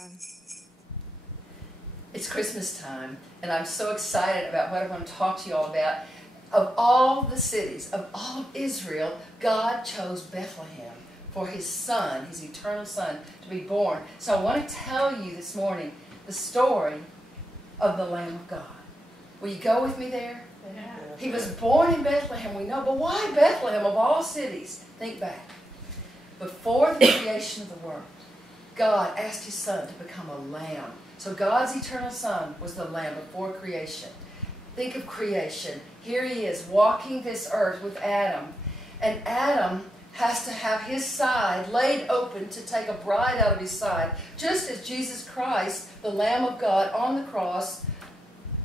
fun. It's Christmas time, and I'm so excited about what I want to talk to you all about. Of all the cities, of all of Israel, God chose Bethlehem for His Son, His eternal Son, to be born. So I want to tell you this morning the story of the Lamb of God. Will you go with me there? Yeah. He was born in Bethlehem, we know, but why Bethlehem of all cities? Think back. Before the creation of the world, God asked His Son to become a lamb. So God's eternal Son was the lamb before creation. Think of creation. Here He is walking this earth with Adam. And Adam has to have his side laid open to take a bride out of his side. Just as Jesus Christ, the Lamb of God on the cross,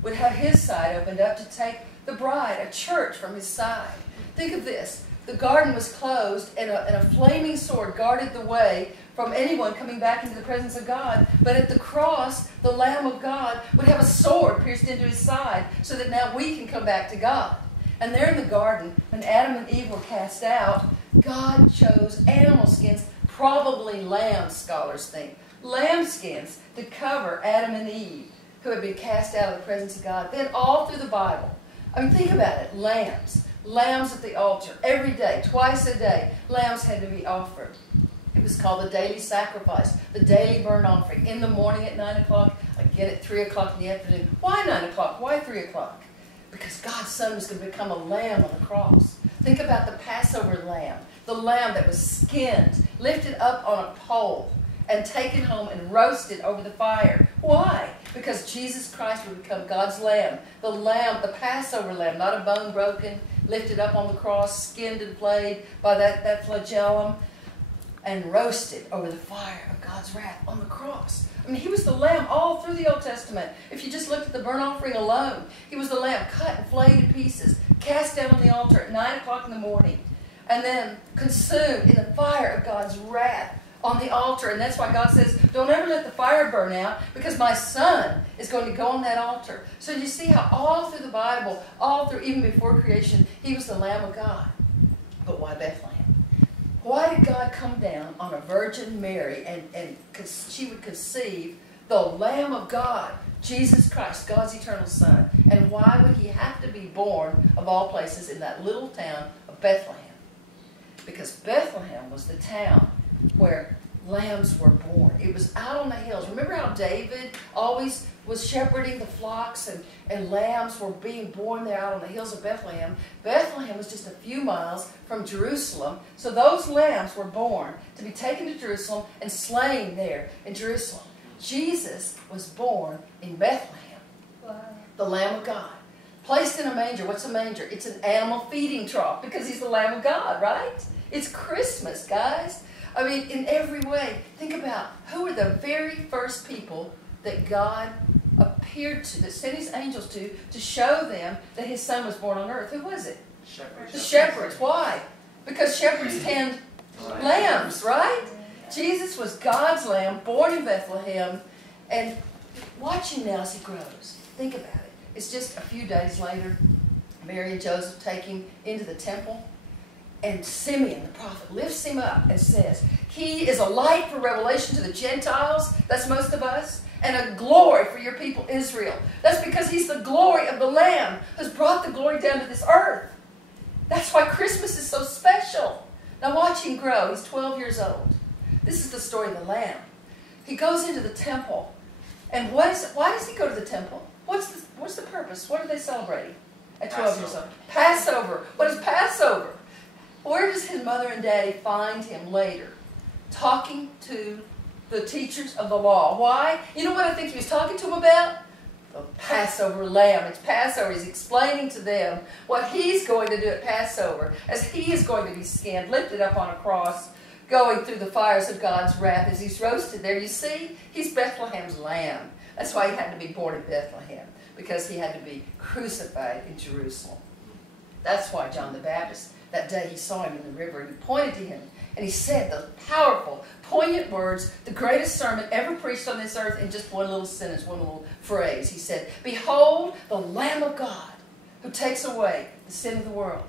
would have His side opened up to take the bride, a church, from His side. Think of this. The garden was closed and a flaming sword guarded the way from anyone coming back into the presence of God. But at the cross, the Lamb of God would have a sword pierced into His side so that now we can come back to God. And there in the garden, when Adam and Eve were cast out, God chose animal skins, probably lamb, scholars think, lamb skins to cover Adam and Eve, who had been cast out of the presence of God. Then all through the Bible, I mean, think about it, lambs. Lambs at the altar every day, twice a day. Lambs had to be offered. It was called the daily sacrifice, the daily burnt offering. In the morning at 9 o'clock, again at 3 o'clock in the afternoon. Why 9 o'clock? Why 3 o'clock? Because God's Son was going to become a lamb on the cross. Think about the Passover lamb, the lamb that was skinned, lifted up on a pole, and taken home and roasted over the fire. Why? Because Jesus Christ would become God's lamb, the Passover lamb, not a bone broken, lifted up on the cross, skinned and flayed by that flagellum, and roasted over the fire of God's wrath on the cross. I mean, He was the lamb all through the Old Testament. If you just looked at the burnt offering alone, He was the lamb cut and flayed in pieces, cast down on the altar at 9 o'clock in the morning, and then consumed in the fire of God's wrath on the altar. And that's why God says, don't ever let the fire burn out, because my Son is going to go on that altar. So you see how all through the Bible, all through even before creation, He was the Lamb of God. But why Bethlehem? Why did God come down on a Virgin Mary and she would conceive the Lamb of God, Jesus Christ, God's eternal Son? And why would He have to be born, of all places, in that little town of Bethlehem? Because Bethlehem was the town where lambs were born. It was out on the hills. Remember how David always was shepherding the flocks and lambs were being born there out on the hills of Bethlehem. Bethlehem was just a few miles from Jerusalem. So those lambs were born to be taken to Jerusalem and slain there in Jerusalem. Jesus was born in Bethlehem. Wow. The Lamb of God. Placed in a manger. What's a manger? It's an animal feeding trough because He's the Lamb of God, right? It's Christmas, guys. I mean, in every way. Think about who were the very first people that God appeared to, that sent His angels to show them that His Son was born on earth. Who was it? Shepherds. The shepherds. Why? Because shepherds tend lambs, right? Jesus was God's lamb, born in Bethlehem, and watch Him now as He grows. Think about it. It's just a few days later, Mary and Joseph take Him into the temple, and Simeon, the prophet, lifts Him up and says, He is a light for revelation to the Gentiles, that's most of us, and a glory for your people Israel. That's because He's the glory of the Lamb who's brought the glory down to this earth. That's why Christmas is so special. Now watch Him grow. He's 12 years old. This is the story of the Lamb. He goes into the temple. And why does He go to the temple? What's the purpose? What are they celebrating at 12 years old? Passover. What is Passover? Where does His mother and daddy find Him later? Talking to the teachers of the law. Why? You know what I think He was talking to them about? The Passover lamb. It's Passover. He's explaining to them what He's going to do at Passover, as He is going to be skinned, lifted up on a cross, going through the fires of God's wrath as He's roasted there. You see, He's Bethlehem's lamb. That's why He had to be born in Bethlehem, because He had to be crucified in Jerusalem. That's why John the Baptist, that day he saw Him in the river, and he pointed to Him, and he said the powerful, poignant words, the greatest sermon ever preached on this earth, in just one little sentence, one little phrase. He said, Behold the Lamb of God who takes away the sin of the world.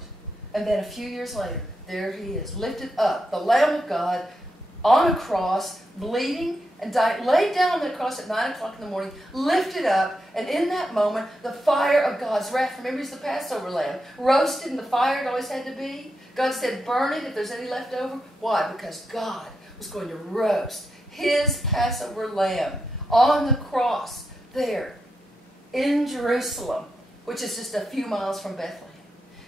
And then a few years later, there He is, lifted up, the Lamb of God, on a cross, bleeding and died, laid down on the cross at 9 o'clock in the morning, lifted up, and in that moment, the fire of God's wrath, remember he's the Passover lamb, roasted in the fire it always had to be. God said, burn it if there's any left over. Why? Because God was going to roast his Passover lamb on the cross there in Jerusalem, which is just a few miles from Bethlehem.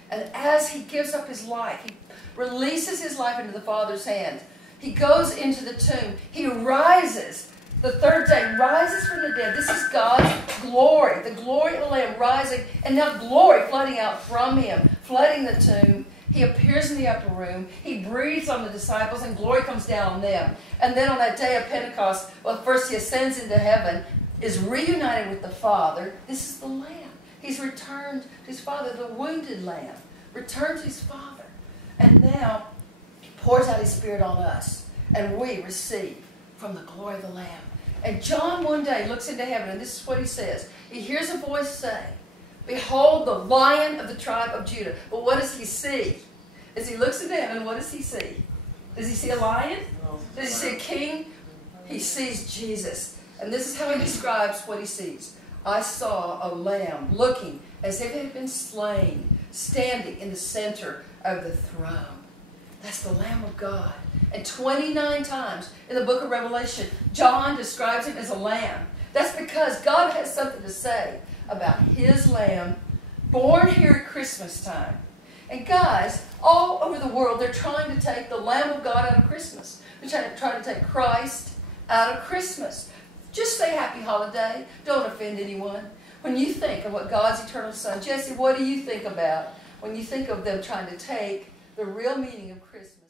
And as he gives up his life, he releases his life into the Father's hand. He goes into the tomb. He rises the third day, rises from the dead. This is God's glory, the glory of the Lamb rising, and now glory flooding out from him, flooding the tomb. He appears in the upper room. He breathes on the disciples, and glory comes down on them. And then on that day of Pentecost, well, first he ascends into heaven, is reunited with the Father. This is the Lamb. He's returned to his Father, the wounded Lamb, returned to his Father. And now he pours out his Spirit on us, and we receive from the glory of the Lamb. And John one day looks into heaven, and this is what he says. He hears a voice say, behold the Lion of the tribe of Judah. But what does he see? As he looks into heaven, what does he see? Does he see a lion? Does he see a king? He sees Jesus. And this is how he describes what he sees. I saw a lamb looking as if it had been slain, standing in the center of the throne. That's the Lamb of God. And 29 times in the book of Revelation, John describes him as a lamb. That's because God has something to say about his lamb born here at Christmas time. And guys, all over the world, they're trying to take the Lamb of God out of Christmas. They're trying to take Christ out of Christmas. Just say happy holiday. Don't offend anyone. When you think of what God's eternal Son, Jesse, what do you think about when you think of them trying to take the real meaning of Christmas?